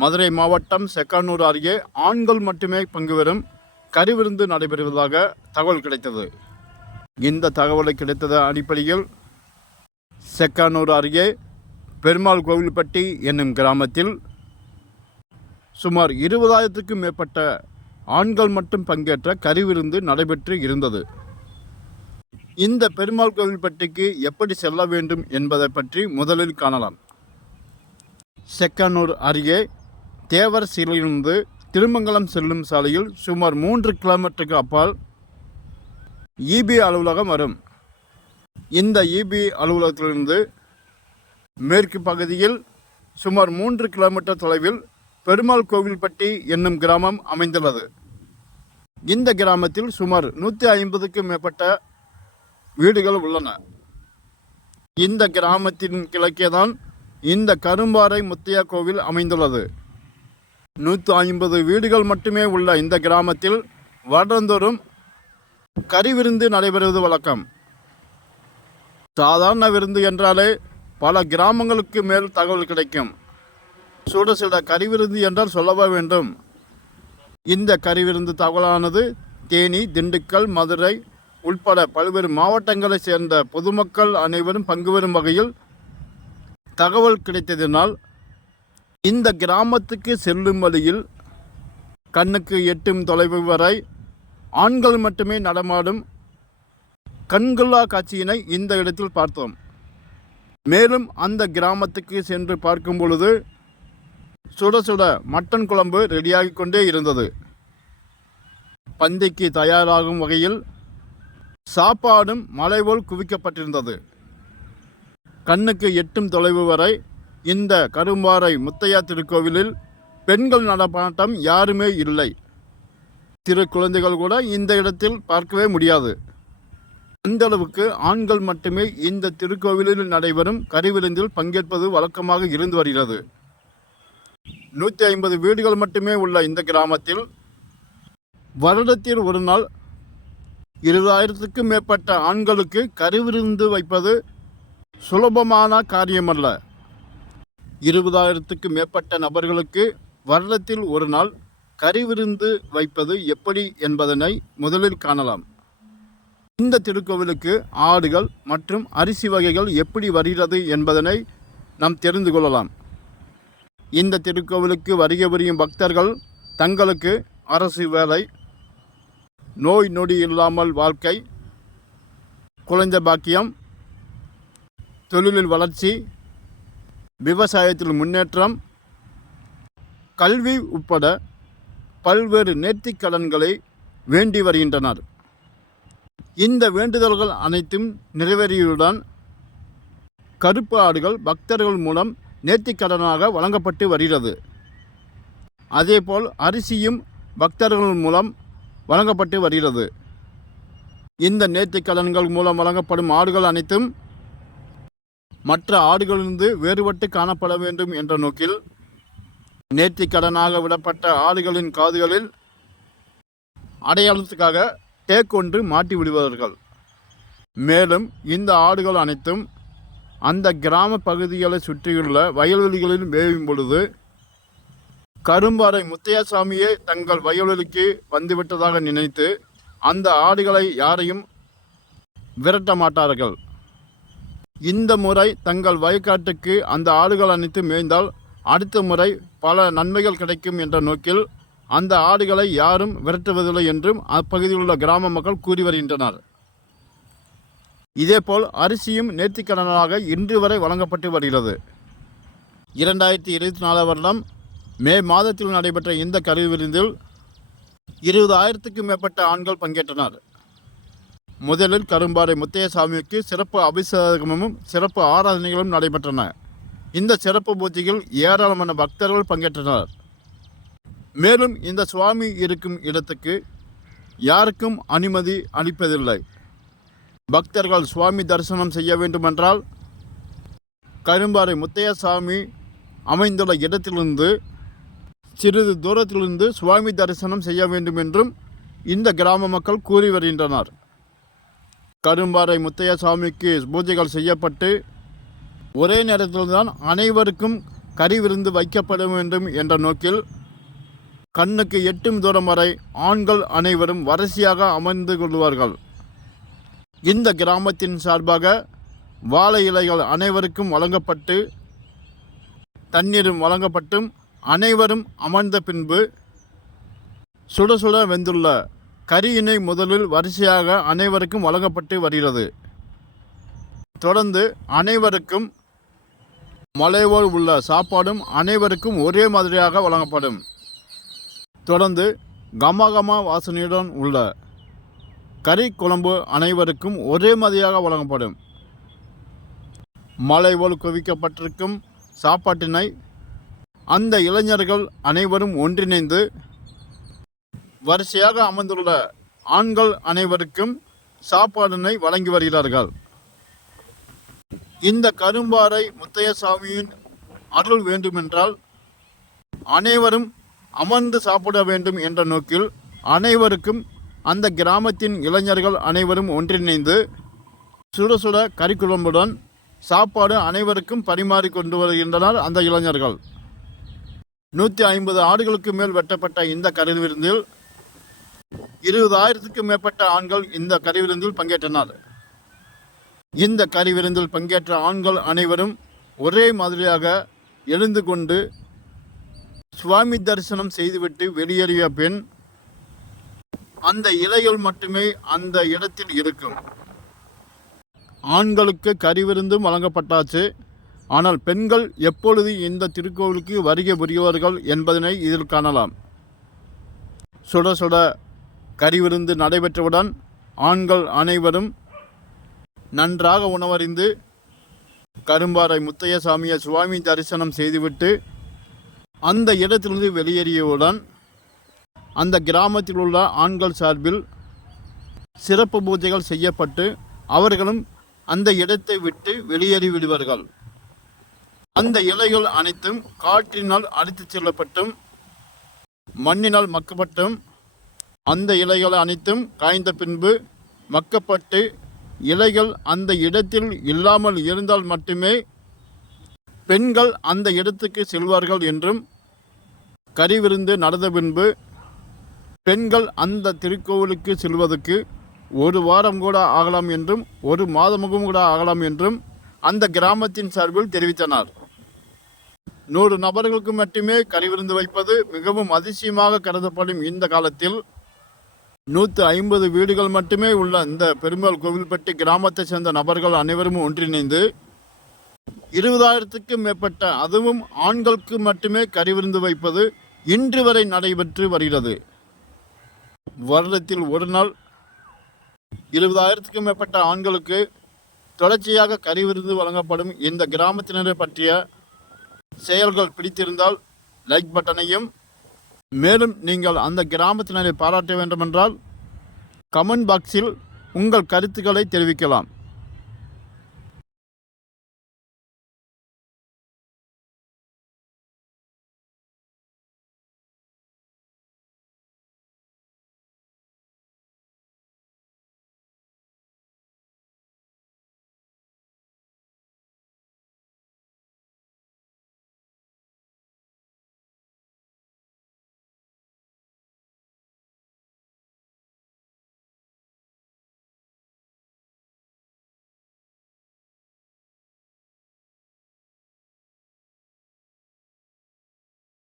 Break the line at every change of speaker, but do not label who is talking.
மதுரை மாவட்டம் செக்கானூர் அருகே ஆண்கள் மட்டுமே பங்கு பெறும் கருவிருந்து நடைபெறுவதாக தகவல் கிடைத்தது. இந்த தகவலை கிடைத்தது அடிப்படையில் செக்கானூர் அருகே பெருமாள் கோவில்பட்டி என்னும் கிராமத்தில் சுமார் இருபதாயிரத்துக்கும் மேற்பட்ட ஆண்கள் மட்டும் பங்கேற்ற கருவிருந்து நடைபெற்று இருந்தது. இந்த பெருமாள் கோவில்பட்டிக்கு எப்படி செல்ல வேண்டும் என்பதை பற்றி முதலில் காணலாம். செக்கனூர் அருகே தேவர் சிலையிலிருந்து திருமங்கலம் செல்லும் சாலையில் சுமார் மூன்று கிலோமீட்டருக்கு அப்பால் இபி அலுவலகம் வரும். இந்த இபி அலுவலகத்திலிருந்து மேற்கு பகுதியில் சுமார் மூன்று கிலோமீட்டர் தொலைவில் பெருமாள் கோவில்பட்டி என்னும் கிராமம் அமைந்துள்ளது. இந்த கிராமத்தில் சுமார் நூற்றி ஐம்பதுக்கும் மேற்பட்ட வீடுகள் உள்ளன. இந்த கிராமத்தின் கிழக்கே தான் இந்த கரும்பாறை முத்தையா கோவில் அமைந்துள்ளது. நூற்றி ஐம்பது வீடுகள் மட்டுமே உள்ள இந்த கிராமத்தில் வருடந்தோறும் கறி நடைபெறுவது வழக்கம். சாதாரண விருந்து என்றாலே பல கிராமங்களுக்கு மேல் தகவல் கிடைக்கும். சுட சுட கறி விருந்து என்றால் சொல்லவா வேண்டும்? இந்த கறி விருந்து தகவலானது தேனி திண்டுக்கல் மதுரை உட்பட பல்வேறு மாவட்டங்களைச் சேர்ந்த பொதுமக்கள் அனைவரும் பங்கு பெறும் வகையில் தகவல் கிடைத்ததினால் இந்த கிராமத்துக்கு செல்லும் வழியில் கண்ணுக்கு எட்டும் தொலைவு வரை ஆண்கள் மட்டுமே நடமாடும் கண்கொள்ளா காட்சியினை இந்த இடத்தில் பார்த்தோம். மேலும் அந்த கிராமத்துக்கு சென்று பார்க்கும் பொழுது சுட சுட மட்டன் குழம்பு ரெடியாகி கொண்டே இருந்தது. பந்திக்கு தயாராகும் வகையில் சாப்பாடும் மலை போல் குவிக்கப்பட்டிருந்தது. கண்ணுக்கு எட்டும் தொலைவு வரை இந்த கரும்பாறை முத்தையா திருக்கோவிலில் பெண்கள் நடப்பாட்டம் யாருமே இல்லை. சிறு குழந்தைகள் கூட இந்த இடத்தில் பார்க்கவே முடியாது. அந்த அளவுக்கு ஆண்கள் மட்டுமே இந்த திருக்கோவிலில் நடைபெறும் கருவிருந்தில் பங்கேற்பது வழக்கமாக இருந்து வருகிறது. நூற்றி ஐம்பது வீடுகள் மட்டுமே உள்ள இந்த கிராமத்தில் வருடத்தில் ஒரு நாள் இருபதாயிரத்துக்கும் மேற்பட்ட ஆண்களுக்கு கருவிருந்து வைப்பது சுலபமான காரியமல்ல. இருபதாயிரத்துக்கு மேற்பட்ட நபர்களுக்கு வருடத்தில் ஒரு நாள் கறிவிருந்து வைப்பது எப்படி என்பதனை முதலில் காணலாம். இந்த திருக்கோவிலுக்கு ஆடுகள் மற்றும் அரிசி வகைகள் எப்படி வருகிறது என்பதனை நாம் தெரிந்து கொள்ளலாம். இந்த திருக்கோவிலுக்கு வருகை புரியும் பக்தர்கள் தங்களுக்கு அரசு வேலை நோய் நொடி இல்லாமல் வாழ்க்கை குழந்தை பாக்கியம் தொழிலில் வளர்ச்சி விவசாயத்தில் முன்னேற்றம் கல்வி உட்பட பல்வேறு நேர்த்திக் கடன்களை வேண்டி வருகின்றனர். இந்த வேண்டுதல்கள் அனைத்தும் நிறைவேறியுடன் கருப்பு ஆடுகள் பக்தர்கள் மூலம் நேர்த்திக் கடனாக வழங்கப்பட்டு வருகிறது. அதேபோல் அரிசியும் பக்தர்கள் மூலம் வழங்கப்பட்டு வருகிறது. இந்த நேர்த்திக் கடன்கள் மூலம் வழங்கப்படும் ஆடுகள் அனைத்தும் மற்ற ஆடுகளிலிருந்து வேறுபட்டு காணப்பட வேண்டும் என்ற நோக்கில் நேர்த்திக் கடனாக விடப்பட்ட ஆடுகளின் காதுகளில் அடையாளத்துக்காக டேக் ஒன்று மாட்டி விடுவார்கள். மேலும் இந்த ஆடுகள் அனைத்தும் அந்த கிராம பகுதிகளை சுற்றியுள்ள வயல்வெளிகளில் மேயும் பொழுது கரும்பாறை முத்தையாசாமியே தங்கள் வயல்வெளிக்கு வந்துவிட்டதாக நினைத்து அந்த ஆடுகளை யாரையும் விரட்ட மாட்டார்கள். இந்த முறை தங்கள் வயக்காட்டுக்கு அந்த ஆடுகள் அனைத்து மேய்ந்தால் அடுத்த முறை பல நன்மைகள் கிடைக்கும் என்ற நோக்கில் அந்த ஆடுகளை யாரும் விரட்டுவதில்லை என்றும் அப்பகுதியில் உள்ள கிராம மக்கள் கூறி வருகின்றனர். இதேபோல் அரிசியும் நேர்த்திக்கடனாக இன்று வரை வழங்கப்பட்டு வருகிறது. இரண்டாயிரத்தி இருபத்தி நாலாம் வருடம் மே மாதத்தில் நடைபெற்ற இந்த கருவி விருந்தில் இருபதாயிரத்துக்கும் மேற்பட்ட ஆண்கள் பங்கேற்றனர். முதலில் கரும்பாறை முத்தையசாமிக்கு சிறப்பு அபிஷேகமும் சிறப்பு ஆராதனைகளும் நடைபெற்றன. இந்த சிறப்பு பூஜையில் ஏராளமான பக்தர்கள் பங்கேற்றனர். மேலும் இந்த சுவாமி இருக்கும் இடத்துக்கு யாருக்கும் அனுமதி அளிப்பதில்லை. பக்தர்கள் சுவாமி தரிசனம் செய்ய வேண்டுமென்றால் கரும்பாறை முத்தையசாமி அமைந்துள்ள இடத்திலிருந்து சிறிது தூரத்திலிருந்து சுவாமி தரிசனம் செய்ய வேண்டும் என்றும் இந்த கிராம மக்கள் கூறி வருகின்றனர். கரும்பாறை முத்தையசாமிக்கு பூஜைகள் செய்யப்பட்டு ஒரே நேரத்தில் தான் அனைவருக்கும் கறி விருந்து வைக்கப்பட வேண்டும் என்ற நோக்கில் கண்ணுக்கு எட்டும் தூரம் வரை ஆண்கள் அனைவரும் வரிசையாக அமர்ந்து கொள்வார்கள். இந்த கிராமத்தின் சார்பாக வாழை இலைகள் அனைவருக்கும் வழங்கப்பட்டு தண்ணீரும் வழங்கப்பட்டும் அனைவரும் அமர்ந்த பின்பு சுட சுட வெந்துள்ள கரியினை முதலில் வரிசையாக அனைவருக்கும் வழங்கப்பட்டு வருகிறது. தொடர்ந்து அனைவருக்கும் மலைவோல் உள்ள சாப்பாடும் அனைவருக்கும் ஒரே மாதிரியாக வழங்கப்படும். தொடர்ந்து கமகமா வாசனையுடன் உள்ள கறி குழம்பு அனைவருக்கும் ஒரே மாதிரியாக வழங்கப்படும். மலைவோல் குவிக்கப்பட்டிருக்கும் சாப்பாட்டினை அந்த இளைஞர்கள் அனைவரும் ஒன்றிணைந்து வரிசையாக அமர்ந்துள்ள ஆண்கள் அனைவருக்கும் சாப்பாடினை வழங்கி வருகிறார்கள். இந்த கரும்பாறை முத்தையசாமியின் அருள் வேண்டுமென்றால் அனைவரும் அமர்ந்து சாப்பிட வேண்டும் என்ற நோக்கில் அனைவருக்கும் அந்த கிராமத்தின் இளைஞர்கள் அனைவரும் ஒன்றிணைந்து சுட சுட கறிக்குழம்புடன் சாப்பாடு அனைவருக்கும் பரிமாறி கொண்டு வருகின்றனர் அந்த இளைஞர்கள். நூற்றி ஐம்பது ஆடுகளுக்கு மேல் வெட்டப்பட்ட இந்த கருவிருந்தில் இருபதாயிரத்துக்கும் மேற்பட்ட ஆண்கள் இந்த கருவிருந்தில் பங்கேற்றனர். இந்த கருவிருந்தில் பங்கேற்ற ஆண்கள் அனைவரும் ஒரே மாதிரியாக எழுந்து கொண்டு சுவாமி தரிசனம் செய்துவிட்டு வெளியேறிய பின் அந்த இலைகள் மட்டுமே அந்த இடத்தில் இருக்கும். ஆண்களுக்கு கறிவிருந்தும் வழங்கப்பட்டாச்சு. ஆனால் பெண்கள் எப்பொழுது இந்த திருக்கோவிலுக்கு வருகை புரியவர்கள் என்பதனை இதில் காணலாம். சுட சுட கறிவிருந்து நடைபெற்றவுடன் ஆண்கள் அனைவரும் நன்றாக உணவறிந்து கரும்பாறை முத்தையசாமியை சுவாமி தரிசனம் செய்துவிட்டு அந்த இடத்திலிருந்து வெளியேறியவுடன் அந்த கிராமத்தில் உள்ள ஆண்கள் சார்பில் சிறப்பு பூஜைகள் செய்யப்பட்டு அவர்களும் அந்த இடத்தை விட்டு வெளியேறி விடுவார்கள். அந்த இலைகள் அனைத்தும் காற்றினால் அடித்துச் செல்லப்பட்டும் மண்ணினால் மக்கப்பட்டும் அந்த இலைகள் அனைத்தும் காய்ந்த பின்பு மக்கப்பட்டு இலைகள் அந்த இடத்தில் இல்லாமல் இருந்தால் மட்டுமே பெண்கள் அந்த இடத்துக்கு செல்வார்கள் என்றும் கறிவிருந்து நடந்த பின்பு பெண்கள் அந்த திருக்கோவிலுக்கு செல்வதற்கு ஒரு வாரம் கூட ஆகலாம் என்றும் ஒரு மாதமுகம் கூட ஆகலாம் என்றும் அந்த கிராமத்தின் சார்பில் தெரிவித்தனர். நூறு நபர்களுக்கு மட்டுமே கறிவிருந்து வைப்பது மிகவும் அதிசயமாக கருதப்படும் இந்த காலத்தில் நூற்று ஐம்பது வீடுகள் மட்டுமே உள்ள இந்த பெருமாள் கோவில்பட்டி கிராமத்தைச் சேர்ந்த நபர்கள் அனைவரும் ஒன்றிணைந்து இருபதாயிரத்துக்கும் மேற்பட்ட அதுவும் ஆண்களுக்கு மட்டுமே கறி விருந்து வைப்பது இன்று வரை நடைபெற்று வருகிறது. வருடத்தில் ஒரு நாள் இருபதாயிரத்துக்கும் மேற்பட்ட ஆண்களுக்கு தொடர்ச்சியாக கறி விருந்து வழங்கப்படும். இந்த கிராமத்தினரை பற்றிய செயல்கள் பிடித்திருந்தால் லைக் பட்டனையும் மேலும் நீங்கள் அந்த கிராமத்தினரை பாராட்ட வேண்டுமென்றால் கமெண்ட் பாக்ஸில் உங்கள் கருத்துக்களை தெரிவிக்கலாம்.